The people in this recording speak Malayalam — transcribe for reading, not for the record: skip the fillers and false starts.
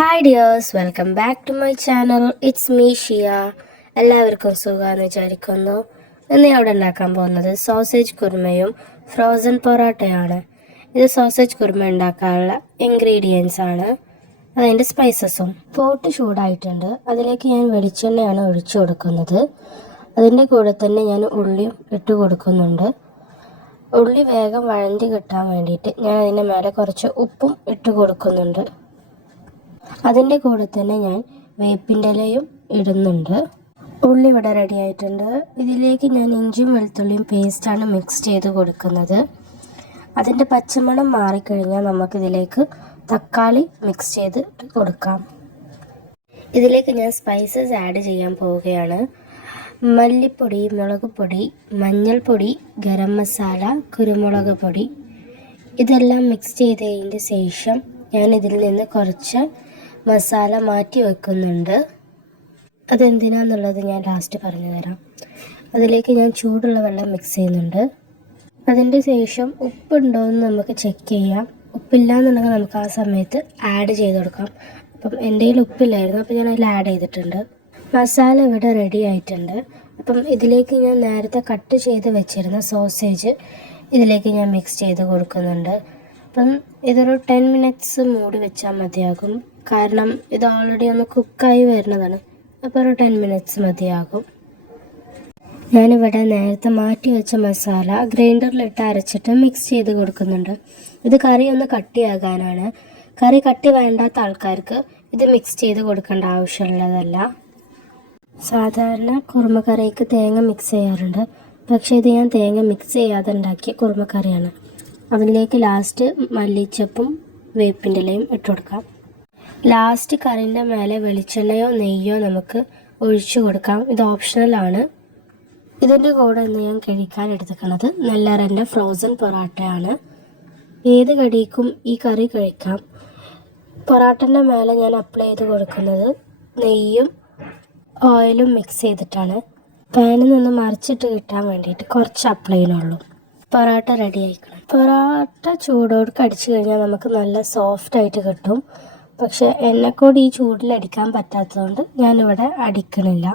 Hi dears, welcome back to my channel. It's me Shiya. എല്ലാവർക്കും സുഖമാണെന്ന് വിചാരിക്കുന്നു. ഇന്ന് ഞാൻ ഇവിടെ ഉണ്ടാക്കാൻ പോകുന്നത് സോസേജ് കുർമയും ഫ്രോസൺ പൊറോട്ടയാണ്. ഇത് സോസേജ് കുർമ ഉണ്ടാക്കാനുള്ള ഇൻഗ്രീഡിയൻസ് ആണ്, അതിൻ്റെ സ്പൈസസും. പോട്ട് ചൂടായിട്ടുണ്ട്, അതിലേക്ക് ഞാൻ വെളിച്ചെണ്ണയാണ് ഒഴിച്ചു കൊടുക്കുന്നത്. അതിൻ്റെ കൂടെ തന്നെ ഞാൻ ഉള്ളിയും ഇട്ട് കൊടുക്കുന്നുണ്ട്. ഉള്ളി വേഗം വഴണ്ടി കിട്ടാൻ വേണ്ടിയിട്ട് ഞാൻ അതിൻ്റെ മേലെ കുറച്ച് ഉപ്പും ഇട്ട് കൊടുക്കുന്നുണ്ട്. അതിൻ്റെ കൂടെ തന്നെ ഞാൻ വേപ്പിൻ്റെ ഇലയും ഇടുന്നുണ്ട്. ഉള്ളി ഇവിടെ റെഡി ആയിട്ടുണ്ട്. ഇതിലേക്ക് ഞാൻ ഇഞ്ചിയും വെളുത്തുള്ളിയും പേസ്റ്റാണ് മിക്സ് ചെയ്ത് കൊടുക്കുന്നത്. അതിൻ്റെ പച്ചമണം മാറിക്കഴിഞ്ഞാൽ നമുക്കിതിലേക്ക് തക്കാളി മിക്സ് ചെയ്ത് കൊടുക്കാം. ഇതിലേക്ക് ഞാൻ സ്പൈസസ് ആഡ് ചെയ്യാൻ പോവുകയാണ്. മല്ലിപ്പൊടി, മുളക് പൊടി, മഞ്ഞൾപ്പൊടി, ഗരം മസാല, കുരുമുളക് പൊടി, ഇതെല്ലാം മിക്സ് ചെയ്തതിൻ്റെ ശേഷം ഞാൻ ഇതിൽ നിന്ന് കുറച്ച് മസാല മാറ്റി വെക്കുന്നുണ്ട്. അതെന്തിനാന്നുള്ളത് ഞാൻ ലാസ്റ്റ് പറഞ്ഞു തരാം. അതിലേക്ക് ഞാൻ ചൂടുള്ള വെള്ളം മിക്സ് ചെയ്യുന്നുണ്ട്. അതിൻ്റെ ശേഷം ഉപ്പുണ്ടോ എന്ന് നമുക്ക് ചെക്ക് ചെയ്യാം. ഉപ്പില്ല എന്നുണ്ടെങ്കിൽ നമുക്ക് ആ സമയത്ത് ആഡ് ചെയ്ത് കൊടുക്കാം. അപ്പം എൻ്റെ കയ്യിൽ ഉപ്പില്ലായിരുന്നു, അപ്പം ഞാൻ അതിൽ ആഡ് ചെയ്തിട്ടുണ്ട്. മസാല ഇവിടെ റെഡി ആയിട്ടുണ്ട്. അപ്പം ഇതിലേക്ക് ഞാൻ നേരത്തെ കട്ട് ചെയ്ത് വെച്ചിരുന്ന സോസേജ് ഇതിലേക്ക് ഞാൻ മിക്സ് ചെയ്ത് കൊടുക്കുന്നുണ്ട്. അപ്പം ഇതൊരു 10 മിനിറ്റ്സ് മൂടി വെച്ചാൽ മതിയാകും. കാരണം ഇത് ഓൾറെഡി ഒന്ന് കുക്കായി വരുന്നതാണ്. അപ്പോൾ ഒരു 10 മിനിറ്റ്സ് മതിയാകും. ഞാനിവിടെ നേരത്തെ മാറ്റി വെച്ച മസാല ഗ്രൈൻഡറിലിട്ട് അരച്ചിട്ട് മിക്സ് ചെയ്ത് കൊടുക്കുന്നുണ്ട്. ഇത് കറി ഒന്ന് കട്ടിയാകാനാണ്. കറി കട്ടി വേണ്ടാത്ത ആൾക്കാർക്ക് ഇത് മിക്സ് ചെയ്ത് കൊടുക്കേണ്ട ആവശ്യമുള്ളതല്ല. സാധാരണ കുറുമക്കറിക്ക് തേങ്ങ മിക്സ് ചെയ്യാറുണ്ട്, പക്ഷേ ഇത് ഞാൻ തേങ്ങ മിക്സ് ചെയ്യാതെ ഉണ്ടാക്കിയ കുറുമക്കറിയാണ്. അതിലേക്ക് ലാസ്റ്റ് മല്ലിച്ചപ്പും വേപ്പിൻ്റെ ഇലയും ഇട്ട് കൊടുക്കാം. ലാസ്റ്റ് കറിൻ്റെ മേലെ വെളിച്ചെണ്ണയോ നെയ്യോ നമുക്ക് ഒഴിച്ചു കൊടുക്കാം. ഇത് ഓപ്ഷണലാണ്. ഇതിൻ്റെ കൂടെ ഇന്ന് ഞാൻ കഴിക്കാൻ എടുത്തിരിക്കുന്നത് നെല്ലറൻ്റെ ഫ്രോസൺ പൊറാട്ടയാണ്. ഏത് കടിക്കും ഈ കറി കഴിക്കാം. പൊറാട്ടൻ്റെ മേലെ ഞാൻ അപ്ലൈ ചെയ്ത് കൊടുക്കുന്നത് നെയ്യും ഓയിലും മിക്സ് ചെയ്തിട്ടാണ്. പാനിൽ നിന്ന് മറിച്ചിട്ട് കിട്ടാൻ വേണ്ടിയിട്ട് കുറച്ച് അപ്ലൈ ചെയ്യുന്നുള്ളൂ. പൊറാട്ട റെഡി ആയിക്കണം. പൊറാട്ട ചൂടോട് കടിച്ചു കഴിഞ്ഞാൽ നമുക്ക് നല്ല സോഫ്റ്റായിട്ട് കിട്ടും. പക്ഷെ എന്നെക്കൂടി ഈ ചൂടിൽ അടിക്കാൻ പറ്റാത്തതുകൊണ്ട് ഞാനിവിടെ അടിക്കണില്ല.